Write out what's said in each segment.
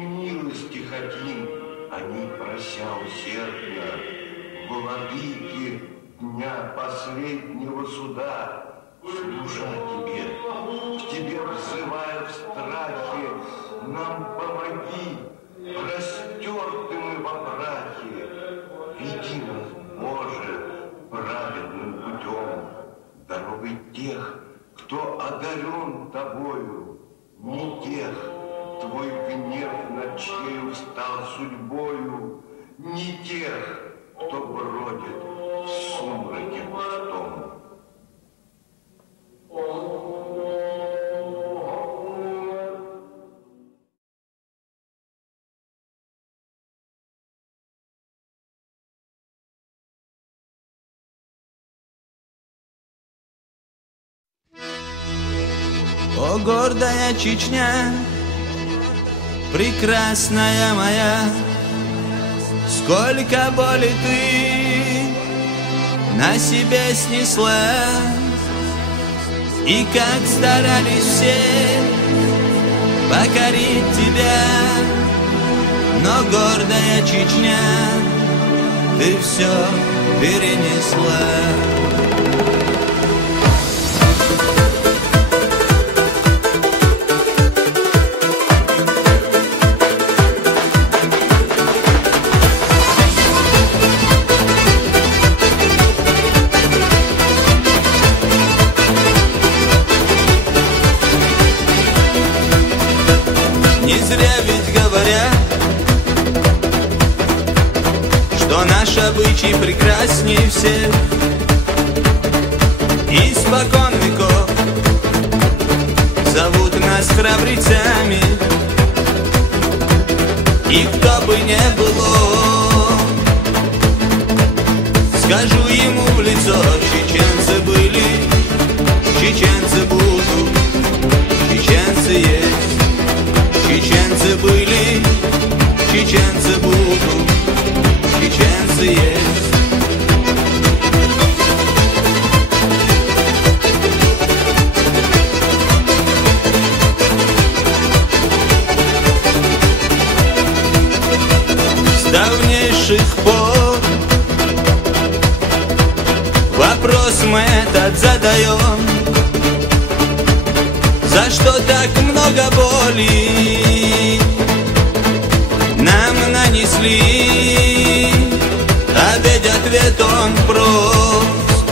милости хотим, они, прося усердно, владыки дня последнего суда, служа тебе, к тебе взывая в страхе, нам помоги, простерты мы во прахе, веди нас, Боже, праведным путем, дорогой тех, кто одарен тобою, не тех, твой гнев над чьею стал судьбою, не тех, кто бродит в сумраке пустом. О, гордая Чечня, прекрасная моя, сколько боли ты на себе снесла, и как старались все покорить тебя, но гордая Чечня, ты все перенесла. Не зря ведь говорят, что наш обычай прекрасней всех. Испокон веков зовут нас храбрецами, и кто бы не было, скажу ему в лицо: чеченцы были, чеченцы будут, чеченцы есть. Чеченцы были, чеченцы будут, чеченцы есть. С давнейших пор вопрос мы этот задаем: за что так много боли нам нанесли? А ведь ответ он прост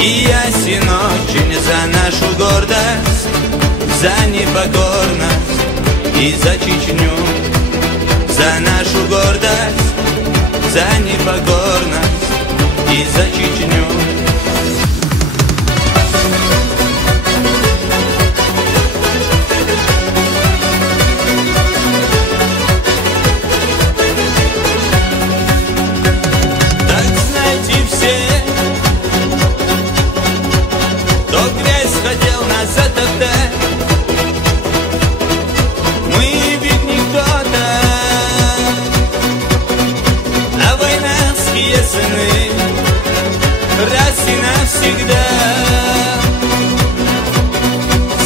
и ясен очень: за нашу гордость, за непокорность и за Чечню. За нашу гордость, за непокорность и за Чечню. Хотел нас затоптать, мы ведь не кто-то, а войнарские сыны, раз и навсегда.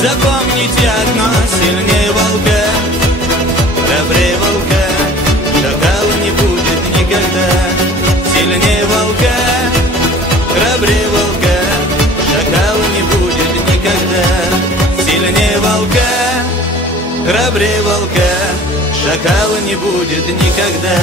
Запомните одно: сильнее волка, храбрее волка, шакала не будет никогда. Сильнее волка, храбрее волка, шакала не будет никогда. Сильнее волка, храбрее волка, шакала не будет никогда.